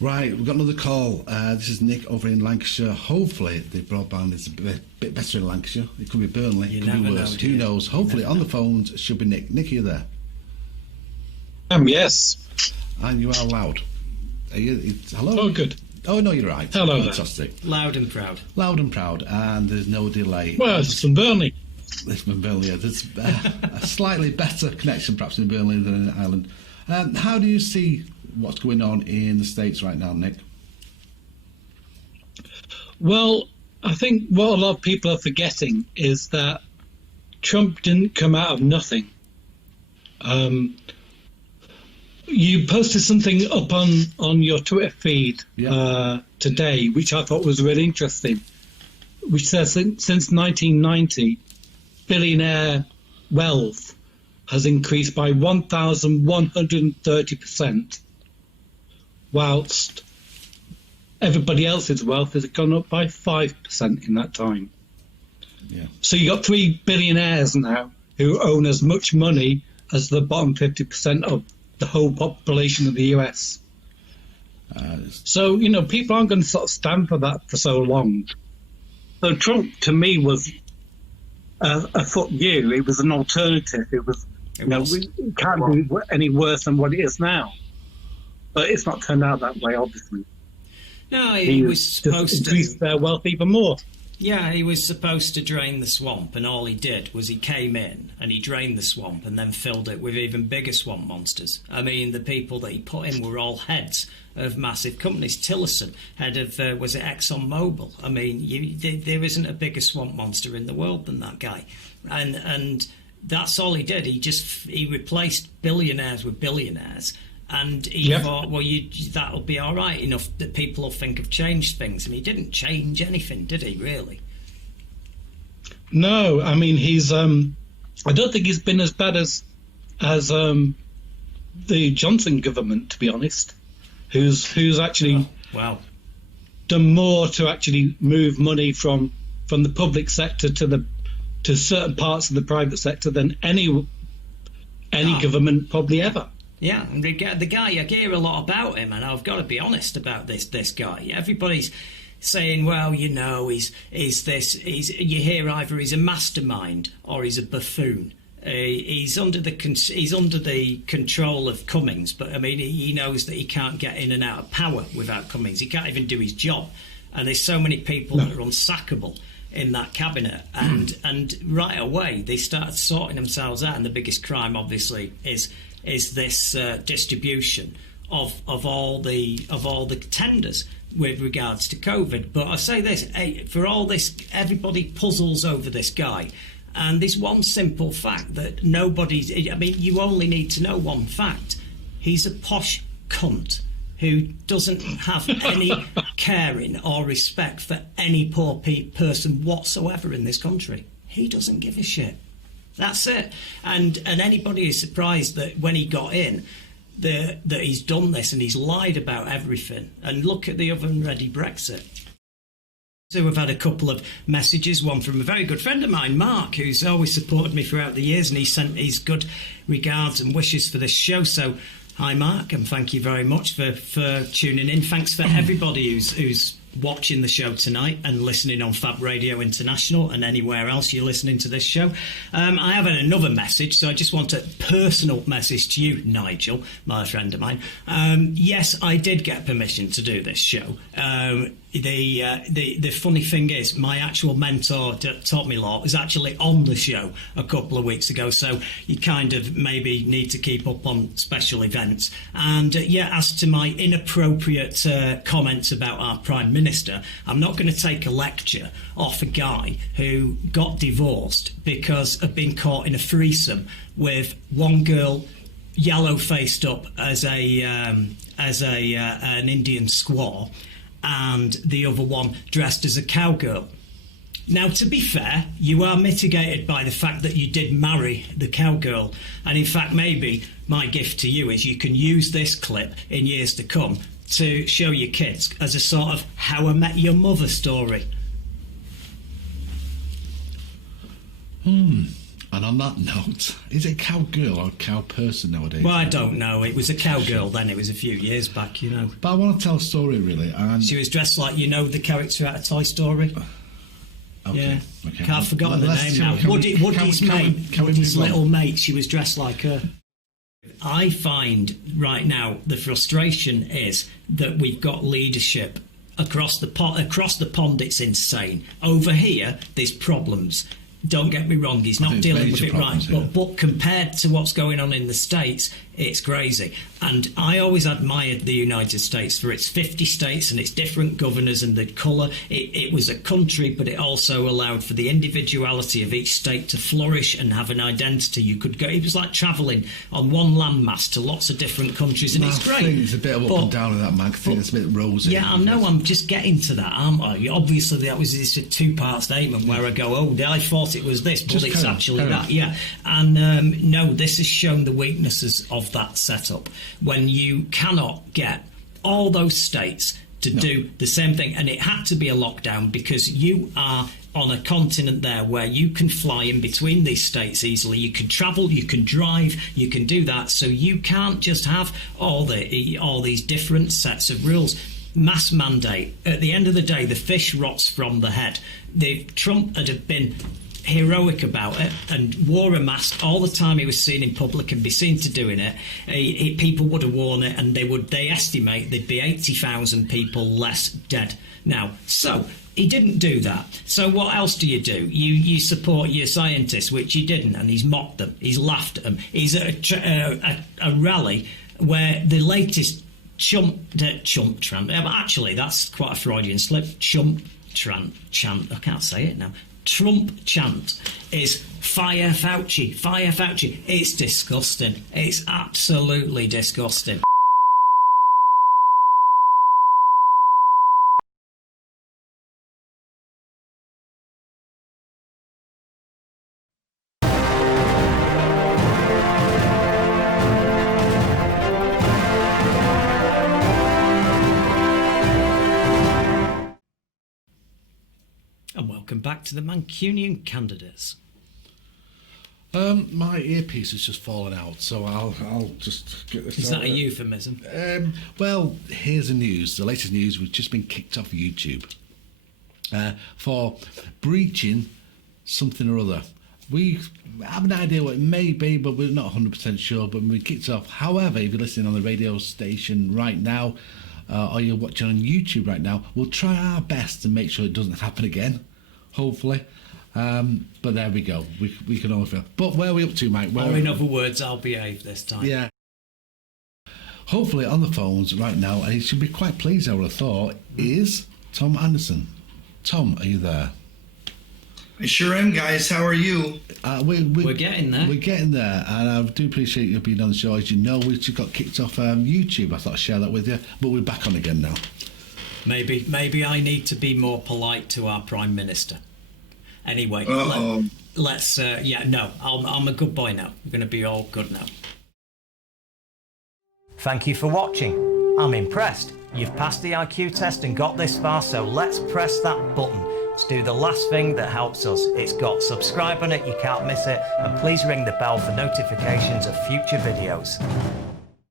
Right, we've got another call. This is Nick over in Lancashire. Hopefully the broadband is a bit better in Lancashire. It could be Burnley, it could be worse. Who knows? Hopefully on the phones should be Nick. Nick, are you there? Yes. And you are loud. Are you, hello? Oh, good. Oh, no, you're right. Hello. Fantastic. There. Loud and proud. Loud and proud, and there's no delay. Well, it's from Burnley. It's from Burnley, yeah. There's a slightly better connection perhaps in Burnley than in Ireland. How do you see what's going on in the States right now, Nick? Well, I think what a lot of people are forgetting is that Trump didn't come out of nothing. You posted something up on your Twitter feed today, which I thought was really interesting, which says since 1990, billionaire wealth has increased by 1,130%, whilst everybody else's wealth has gone up by 5% in that time. Yeah. So you got 3 billionaires now who own as much money as the bottom 50% of the whole population of the US. So, you know, people aren't going to sort of stand for that for so long. So Trump, to me, was a fuck you. It was an alternative. It was, we can't do any worse than what it is now. But it's not turned out that way, obviously. No, he was supposed to increase their wealth even more. Yeah, he was supposed to drain the swamp, and all he did was he came in and he drained the swamp and then filled it with even bigger swamp monsters. I mean, the people that he put in were all heads of massive companies. Tillerson, head of, was it ExxonMobil? I mean, there isn't a bigger swamp monster in the world than that guy. And that's all he did. He replaced billionaires with billionaires. And he thought, well, that'll be all right enough that people will think have changed things. And he didn't change anything, did he, really? No, I mean, he's... I don't think he's been as bad as the Johnson government, to be honest, who's actually done more to actually move money from the public sector to certain parts of the private sector than any government probably ever. Yeah, and the guy, I hear a lot about him, and I've got to be honest about this guy. Everybody's saying, well, you know, you hear either he's a mastermind or he's a buffoon. He's under the control of Cummings, but I mean, he knows that he can't get in and out of power without Cummings. He can't even do his job, and there's so many people that are unsackable in that cabinet, and right away they started sorting themselves out. And the biggest crime, obviously, is this distribution of all the tenders with regards to COVID. But I say this, for all this, everybody puzzles over this guy, and there's one simple fact that you only need to know one fact. He's a posh cunt who doesn't have any caring or respect for any poor person whatsoever in this country. He doesn't give a shit. That's it. And anybody who's surprised that when he got in, that he's done this and he's lied about everything. And look at the oven-ready Brexit. So we've had a couple of messages, one from a very good friend of mine, Mark, who's always supported me throughout the years, and he sent his good regards and wishes for this show. So hi, Mark, and thank you very much for tuning in. Thanks for everybody who's watching the show tonight and listening on Fab Radio International and anywhere else you're listening to this show. I have another message, so I just want a personal message to you, Nigel, my friend of mine. Yes, I did get permission to do this show. The funny thing is, my actual mentor that taught me law was actually on the show a couple of weeks ago, so you kind of maybe need to keep up on special events. And as to my inappropriate comments about our Prime Minister, I'm not going to take a lecture off a guy who got divorced because of being caught in a threesome with one girl yellow-faced up as an Indian squaw, and the other one dressed as a cowgirl. Now, to be fair, you are mitigated by the fact that you did marry the cowgirl. And in fact, maybe my gift to you is you can use this clip in years to come to show your kids as a sort of How I Met Your Mother story. I And on that note, is it cowgirl or cow person nowadays? Well, I don't know. It was a cowgirl then. It was a few years back, you know. But I want to tell a story, really. And she was dressed like, you know, the character out of Toy Story. Okay. Yeah. Okay. I've forgotten the name now. Woody's mate. Woody's little mate. She was dressed like her. I find right now the frustration is that we've got leadership across the pond. It's insane. Over here, there's problems. Don't get me wrong, he's not dealing with it right, but compared to what's going on in the States, it's crazy. And I always admired the United States for its 50 states and its different governors and the colour. It was a country, but it also allowed for the individuality of each state to flourish and have an identity. You could go, it was like travelling on one landmass to lots of different countries, and it's great. I think it's a bit of up and down in that, man. I think it's a bit rosy. Yeah, I know, I'm just getting to that, aren't I? Obviously, that was this a two-part statement where I go, oh, I thought it was this, but just it's actually that. Yeah, and no, this has shown the weaknesses of that setup when you cannot get all those states to do the same thing, and it had to be a lockdown because you are on a continent there where you can fly in between these states easily. You can travel, you can drive, you can do that. So you can't just have all these different sets of rules. Mass mandate. At the end of the day, the fish rots from the head. Trump had been heroic about it and wore a mask all the time he was seen in public and be seen to doing it. People would have worn it, and they estimate there'd be 80,000 people less dead now. So he didn't do that. So what else do? You support your scientists, which he didn't, and he's mocked them, he's laughed at them. He's at a rally where the latest chant, actually that's quite a Freudian slip, chant, I can't say it now. Trump chant is fire Fauci, fire Fauci. It's disgusting. It's absolutely disgusting. Welcome back to the Mancunian Candidates. My earpiece has just fallen out, so I'll just get this. Is that a euphemism? Well, here's the news. The latest news: we've just been kicked off YouTube for breaching something or other. We have an idea what it may be, but we're not 100% sure. But we kicked off. However, if you're listening on the radio station right now, or you're watching on YouTube right now, we'll try our best to make sure it doesn't happen again. Hopefully. But there we go. We can only feel. But where are we up to, Mike? Or in other words, I'll behave this time. Yeah. Hopefully on the phones right now, and he should be quite pleased, I would have thought, is Tom Anderson. Tom, are you there? I sure am, guys. How are you? We're getting there. We're getting there, and I do appreciate you being on the show. As you know, we just got kicked off YouTube. I thought I'd share that with you, but we're back on again now. Maybe I need to be more polite to our Prime Minister. Anyway, let's. I'm a good boy now. We're going to be all good now. Thank you for watching. I'm impressed. You've passed the IQ test and got this far, so let's press that button. Let's do the last thing that helps us. It's got subscribe on it, you can't miss it, and please ring the bell for notifications of future videos.